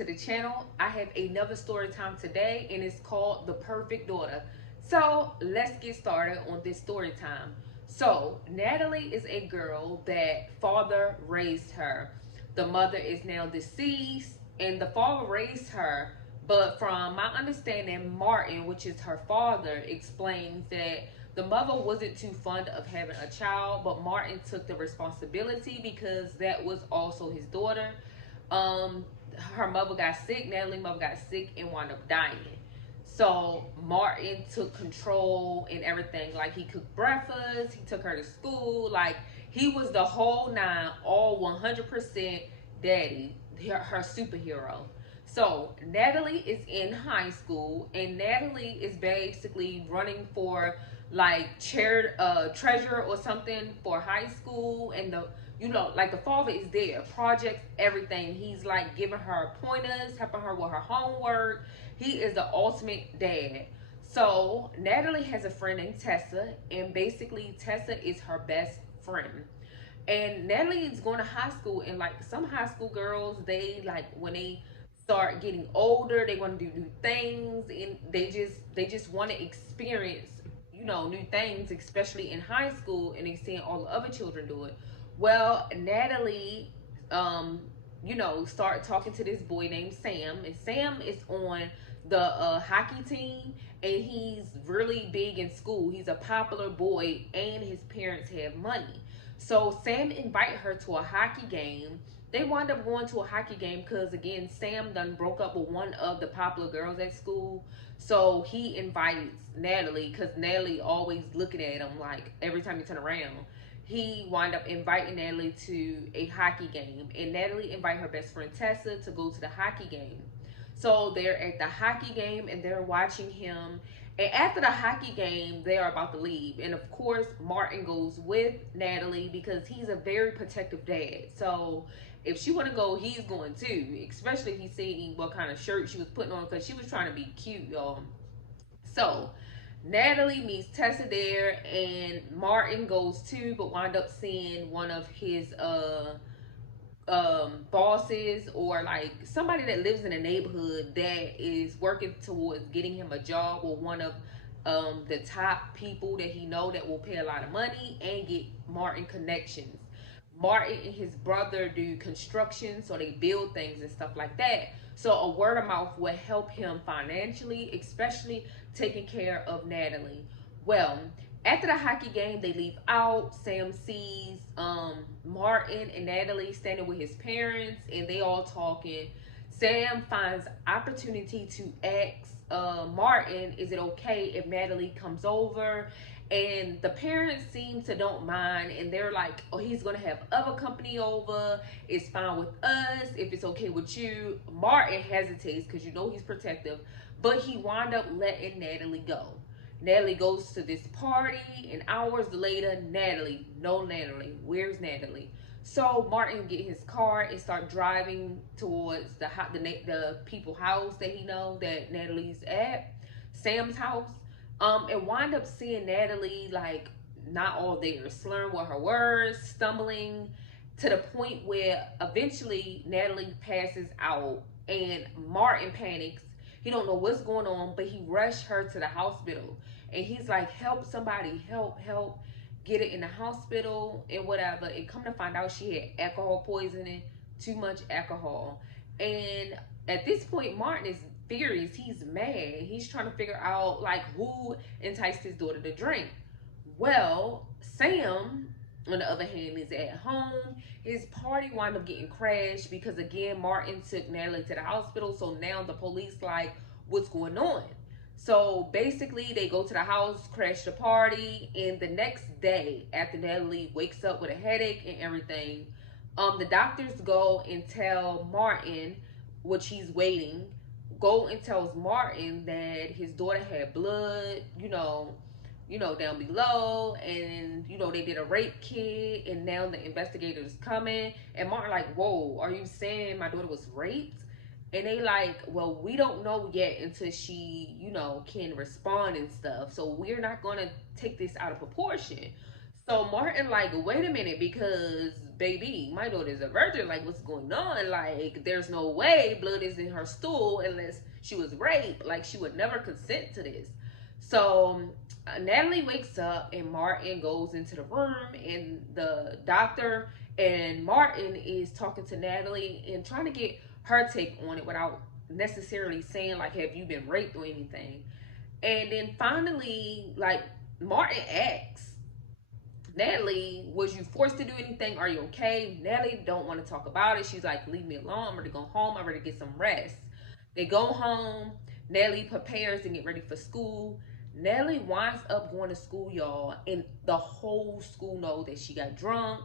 to the channel. I have another story time today, and it's called The Perfect Daughter. So let's get started on this story time. So Natalie is a girl that father raised her. The mother is now deceased, and the father raised her. But from my understanding, Martin, which is her father, explains that the mother wasn't too fond of having a child, but Martin took the responsibility because that was also his daughter. um Her mother got sick, Natalie's mother got sick and wound up dying. So Martin took control and everything. Like, he cooked breakfast, he took her to school, like he was the whole nine, all 100% daddy, her superhero. So Natalie is in high school, and Natalie is basically running for like treasurer or something for high school. And like the father is there, projects, everything. He's like giving her pointers, helping her with her homework. He is the ultimate dad. So Natalie has a friend named Tessa, and basically Tessa is her best friend. And Natalie is going to high school, and like some high school girls, they like when they start getting older, they want to do new things, and they just want to experience, new things, especially in high school, and they seeing all the other children do it. Well, Natalie, start talking to this boy named Sam, and Sam is on the hockey team, and he's really big in school. He's a popular boy, and his parents have money. So Sam invite her to a hockey game. They wind up going to a hockey game because, again, Sam done broke up with one of the popular girls at school. So he invites Natalie, because Natalie always looking at him like every time he turn around. He wind up inviting Natalie to a hockey game, and Natalie invite her best friend Tessa to go to the hockey game. So they're at the hockey game, and they're watching him. And after the hockey game, they are about to leave. And of course, Martin goes with Natalie because he's a very protective dad. So if she want to go, he's going too. Especially if he seen what kind of shirt she was putting on, because she was trying to be cute, y'all. So Natalie meets Tessa there, and Martin goes too, but wind up seeing one of his bosses, or like somebody that lives in a neighborhood that is working towards getting him a job, or one of the top people that he know that will pay a lot of money and get Martin connections. Martin and his brother do construction, so they build things and stuff like that. So a word of mouth will help him financially, especially taking care of Natalie. Well, after the hockey game, they leave out. Sam sees Martin and Natalie standing with his parents, and they all talking. Sam finds opportunity to ask Martin, is it okay if Natalie comes over? And the parents seem to don't mind, and they're like, oh, he's gonna have other company over, it's fine with us if it's okay with you. Martin hesitates because he's protective, but he wound up letting Natalie go. Natalie goes to this party, and hours later, Natalie, no Natalie, where's Natalie? So Martin get his car and start driving towards the people's house that he know that Natalie's at, Sam's house. And wind up seeing Natalie like not all there, slurring with her words, stumbling, to the point where eventually Natalie passes out, and Martin panics. He don't know what's going on, but he rushed her to the hospital, and he's like, help somebody, help, get it in the hospital and whatever. And come to find out, she had alcohol poisoning, too much alcohol. And at this point, Martin is furious. He's mad. He's trying to figure out like who enticed his daughter to drink. Well, Sam, on the other hand, is at home. His party wound up getting crashed because, again, Martin took Natalie to the hospital. So now the police like, what's going on? So basically, they go to the house, crash the party, and the next day, after Natalie wakes up with a headache and everything, the doctors go and tell Martin, which he's waiting, go and tells Martin that his daughter had blood, down below, and they did a rape kit, and now the investigators coming. And Martin like, whoa, are you saying my daughter was raped? And they like, well, we don't know yet until she, can respond and stuff. So we're not gonna take this out of proportion. So Martin like, wait a minute, because baby, my daughter's a virgin. Like, what's going on? Like, there's no way blood is in her stool unless she was raped. Like, she would never consent to this. So Natalie wakes up and Martin goes into the room, and the doctor and Martin is talking to Natalie and trying to get her take on it without necessarily saying, like, have you been raped or anything. And then finally, like, Martin asks Natalie, was you forced to do anything? Are you okay? Natalie don't want to talk about it. She's like, leave me alone. I'm ready to go home. I'm ready to get some rest. They go home. Natalie prepares to get ready for school. Natalie winds up going to school, y'all, and the whole school know that she got drunk,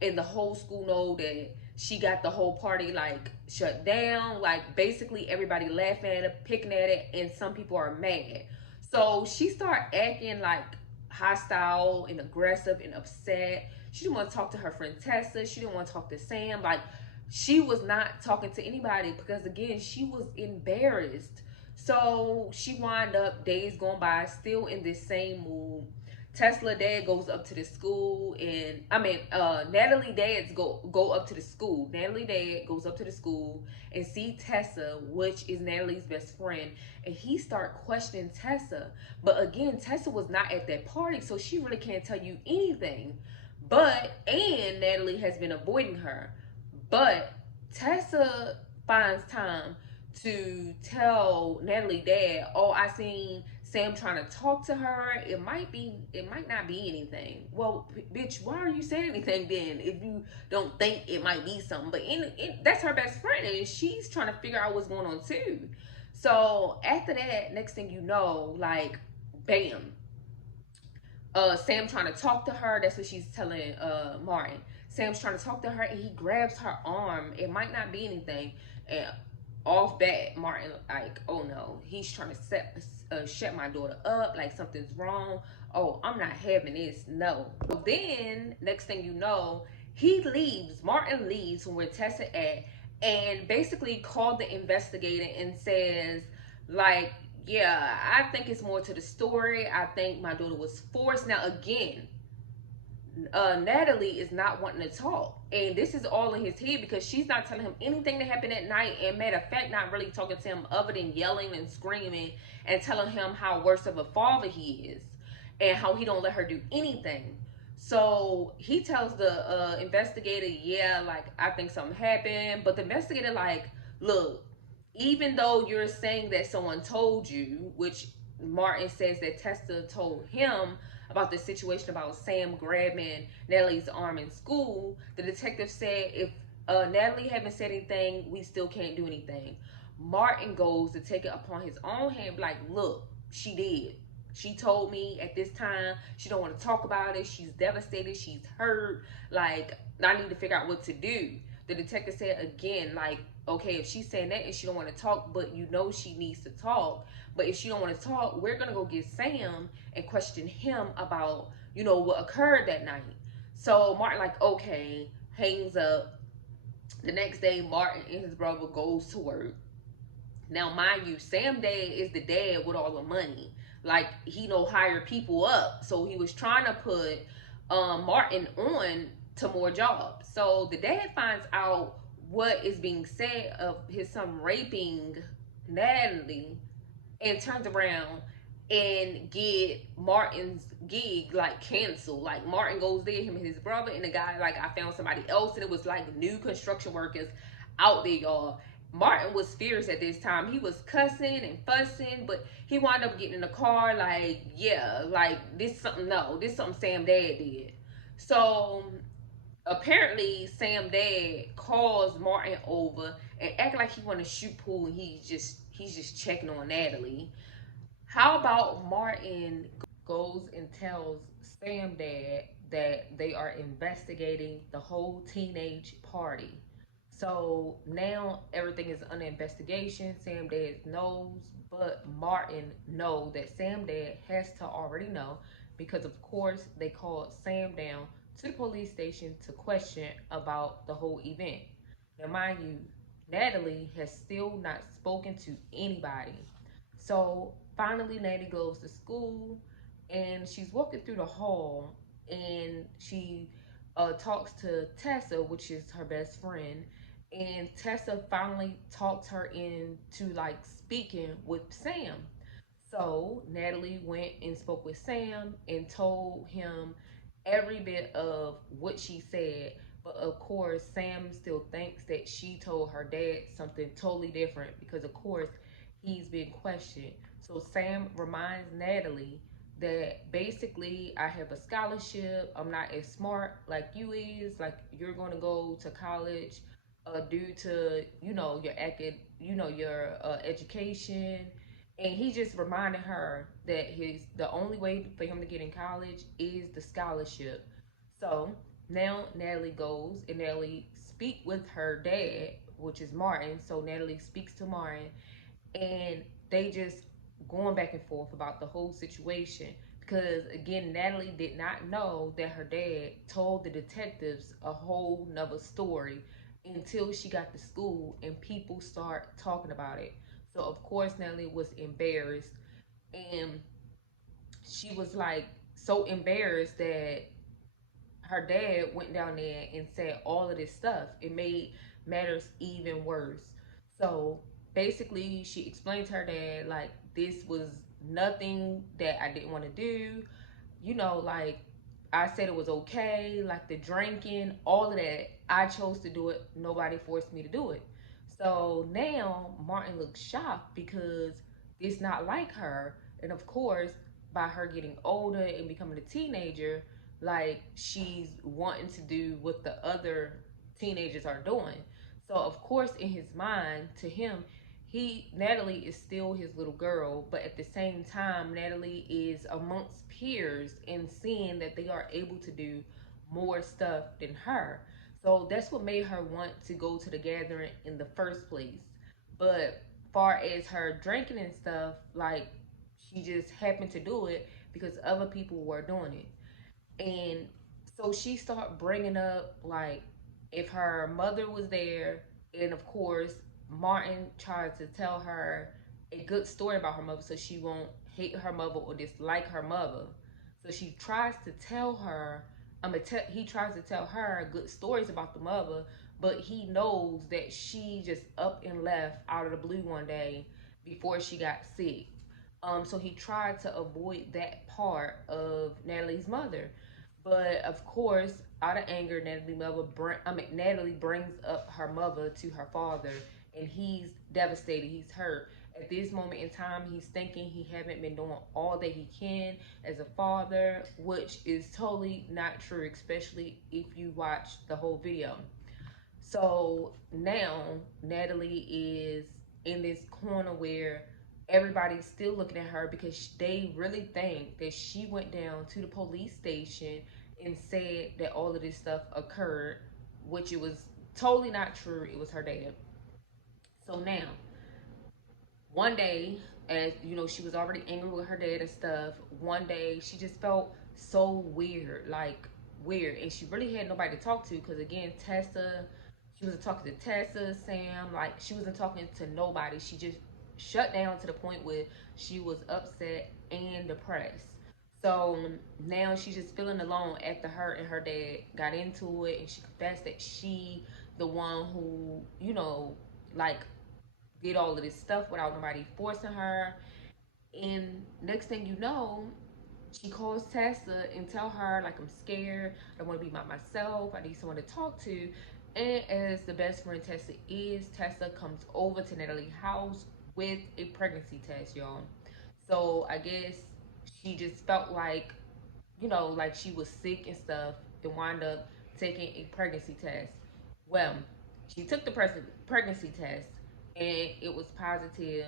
and the whole school know that she got the whole party like shut down. Like, basically everybody laughing at her, picking at it, and some people are mad. So she started acting like hostile and aggressive and upset. She didn't want to talk to her friend Tessa. She didn't want to talk to Sam. Like, she was not talking to anybody because, again, she was embarrassed. So she wound up, days going by, still in this same mood. Tesla dad goes up to the school, and Natalie dads go up to the school. Natalie dad goes up to the school and see Tessa, which is Natalie's best friend, and he start questioning Tessa. But again, Tessa was not at that party, so she really can't tell you anything. And Natalie has been avoiding her. But Tessa finds time to tell Natalie dad, oh, I seen Sam trying to talk to her. It might not be anything. Well, bitch, why are you saying anything then if you don't think it might be something? But that's her best friend, and she's trying to figure out what's going on too. So after that, next thing you know, like, bam, Sam trying to talk to her. That's what she's telling Martin. Sam's trying to talk to her, and he grabs her arm. It might not be anything, and off bat, Martin, like, oh no, he's trying to shut my daughter up, like something's wrong. Oh, I'm not having this, no. Then, next thing you know, Martin leaves from where Tessa at, and basically called the investigator and says, like, yeah, I think it's more to the story. I think my daughter was forced. Now, again, Natalie is not wanting to talk, and this is all in his head because she's not telling him anything that happened at night, and matter of fact, not really talking to him other than yelling and screaming and telling him how worse of a father he is and how he don't let her do anything. So he tells the investigator, yeah, like, I think something happened. But the investigator, like, look, even though you're saying that someone told you, which Martin says that Tessa told him about the situation about Sam grabbing Natalie's arm in school, the detective said if Natalie haven't said anything, we still can't do anything. Martin goes to take it upon his own hand, like, look, she did. She told me at this time she don't want to talk about it. She's devastated. She's hurt. Like, I need to figure out what to do. The detective said again, like, okay, if she's saying that and she don't want to talk, but you know she needs to talk. But if she don't want to talk, we're going to go get Sam and question him about, you know, what occurred that night. So Martin, like, okay, hangs up. The next day, Martin and his brother goes to work. Now, mind you, Sam dad is the dad with all the money. Like, he know hire people up. So he was trying to put Martin on to more jobs. So the dad finds out what is being said of his son raping Natalie and turns around and get Martin's gig like canceled. Like, Martin goes there, him and his brother, and the guy, like, I found somebody else, and it was like new construction workers out there, y'all. Martin was fierce at this time. He was cussing and fussing, but he wound up getting in the car, like, yeah, like, this something Sam dad did. So apparently Sam dad calls Martin over and act like he want to shoot pool, and he's just checking on Natalie. How about Martin goes and tells Sam dad that they are investigating the whole teenage party? So now everything is under investigation. Sam dad knows, but Martin knows that Sam dad has to already know because, of course, they called Sam down to the police station to question about the whole event. Now, mind you, Natalie has still not spoken to anybody. So finally, Natalie goes to school, and she's walking through the hall, and she talks to Tessa, which is her best friend, and Tessa finally talked her into like speaking with Sam. So Natalie went and spoke with Sam and told him every bit of what she said. But of course, Sam still thinks that she told her dad something totally different because, of course, he's been questioned. So Sam reminds Natalie that basically I have a scholarship. I'm not as smart like you is. Like you're going to go to college due to your education, and he just reminded her that the only way for him to get in college is the scholarship. So now Natalie goes and Natalie speak with her dad, which is Martin. So Natalie speaks to Martin, and they just going back and forth about the whole situation because again Natalie did not know that her dad told the detectives a whole nother story until she got to school and people start talking about it. So of course Natalie was embarrassed, and she was like so embarrassed that her dad went down there and said all of this stuff. It made matters even worse. So basically, she explained to her dad, like, this was nothing that I didn't want to do. Like, I said it was okay, like the drinking, all of that. I chose to do it. Nobody forced me to do it. So now Martin looks shocked because it's not like her. And of course, by her getting older and becoming a teenager, like she's wanting to do what the other teenagers are doing. So of course, in his mind, to him, Natalie is still his little girl, but at the same time, Natalie is amongst peers and seeing that they are able to do more stuff than her. So that's what made her want to go to the gathering in the first place. But far as her drinking and stuff, like she just happened to do it because other people were doing it. And so she started bringing up like if her mother was there, and of course Martin tried to tell her a good story about her mother so she won't hate her mother or dislike her mother. So she tries to tell her, he tries to tell her good stories about the mother, but he knows that she just up and left out of the blue one day before she got sick. So he tried to avoid that part of Natalie's mother. But of course, out of anger, Natalie brings up her mother to her father, and he's devastated. He's hurt. At this moment in time, he's thinking he haven't been doing all that he can as a father, which is totally not true, especially if you watch the whole video. So now Natalie is in this corner where everybody's still looking at her because they really think that she went down to the police station and said that all of this stuff occurred, which it was totally not true. It was her dad. So now, one day, as you know, she was already angry with her dad and stuff. One day, she just felt so weird, like weird, and she really had nobody to talk to because again, she wasn't talking to Tessa, Sam, like she wasn't talking to nobody. She just shut down to the point where she was upset and depressed. So now she's just feeling alone after her and her dad got into it, and she confessed that she, the one who, like did all of this stuff without nobody forcing her. And next thing you know, she calls Tessa and tell her like I'm scared. I want to be by myself. I need someone to talk to. And as the best friend Tessa is, Tessa comes over to Natalie's house with a pregnancy test, y'all. So I guess she just felt like she was sick and stuff and wound up taking a pregnancy test. Well, she took the pregnancy test and it was positive.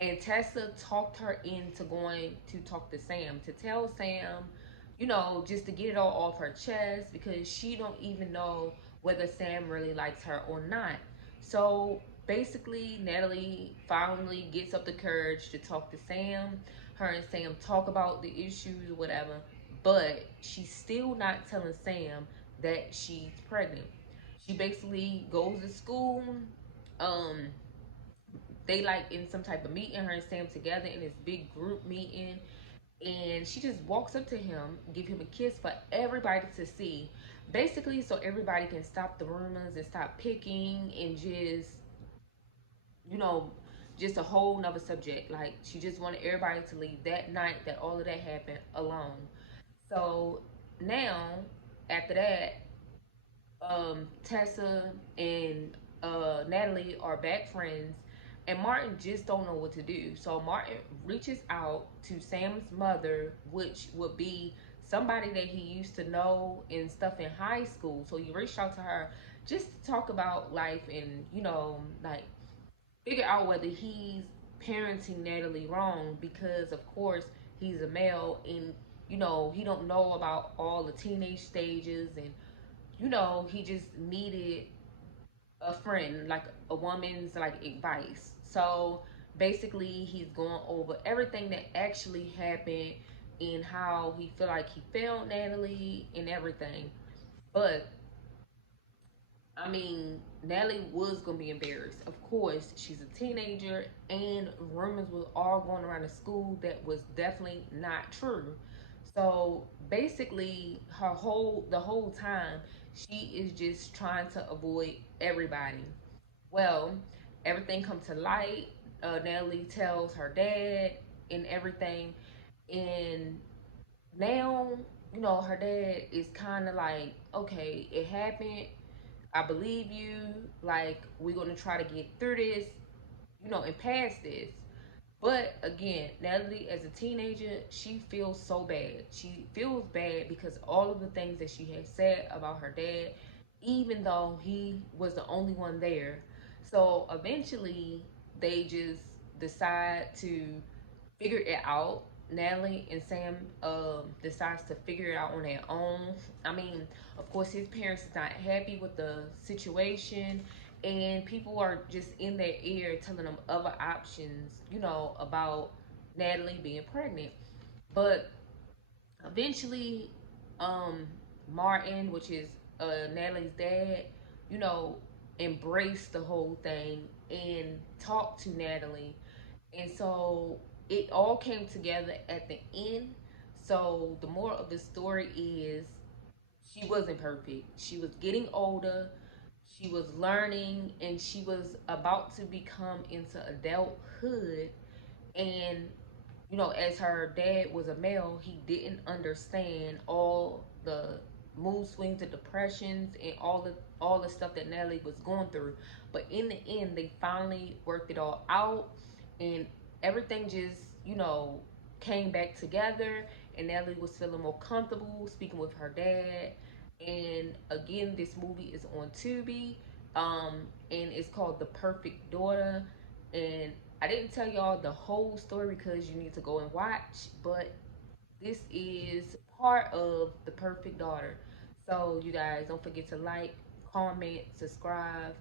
And Tessa talked her into going to talk to Sam to tell Sam, just to get it all off her chest because she don't even know whether Sam really likes her or not. So basically, Natalie finally gets up the courage to talk to Sam. Her and Sam talk about the issues or whatever, but she's still not telling Sam that she's pregnant. She basically goes to school. Um, they like in some type of meeting, her and Sam together in this big group meeting, and she just walks up to him, give him a kiss for everybody to see, basically so everybody can stop the rumors and stop picking and just, you know, just a whole nother subject. Like she just wanted everybody to leave that night that all of that happened alone. So now, after that, Tessa and Natalie are back friends, and Martin just don't know what to do. So Martin reaches out to Sam's mother, which would be somebody that he used to know and stuff in high school. So he reached out to her just to talk about life and, like figure out whether he's parenting Natalie wrong, because of course he's a male and he don't know about all the teenage stages, and he just needed a friend, like a woman's like advice. So basically he's going over everything that actually happened and how he feel like he failed Natalie and everything. But I mean, Natalie was gonna be embarrassed. Of course, she's a teenager, and rumors was all going around the school that was definitely not true. So basically, the whole time, she is just trying to avoid everybody. Well, everything comes to light. Natalie tells her dad and everything, and now her dad is kind of like, okay, it happened, I believe you. Like, we're gonna try to get through this, and past this. But again, Natalie, as a teenager, she feels so bad. She feels bad because all of the things that she had said about her dad, even though he was the only one there. So eventually, they just decide to figure it out. Natalie and Sam decides to figure it out on their own. I mean, of course, his parents is not happy with the situation, and people are just in their ear telling them other options, about Natalie being pregnant. But eventually, um, Martin, which is Natalie's dad, you know, embraced the whole thing and talked to Natalie, and so it all came together at the end. So the moral of the story is she wasn't perfect. She was getting older, she was learning, and she was about to become into adulthood. And as her dad was a male, he didn't understand all the mood swings, the depressions, and all the stuff that Natalie was going through. But in the end, they finally worked it all out, and everything just came back together. And Natalie was feeling more comfortable speaking with her dad. And again, this movie is on Tubi, and it's called The Perfect Daughter. And I didn't tell y'all the whole story because you need to go and watch, but this is part of The Perfect Daughter. So you guys don't forget to like, comment, subscribe,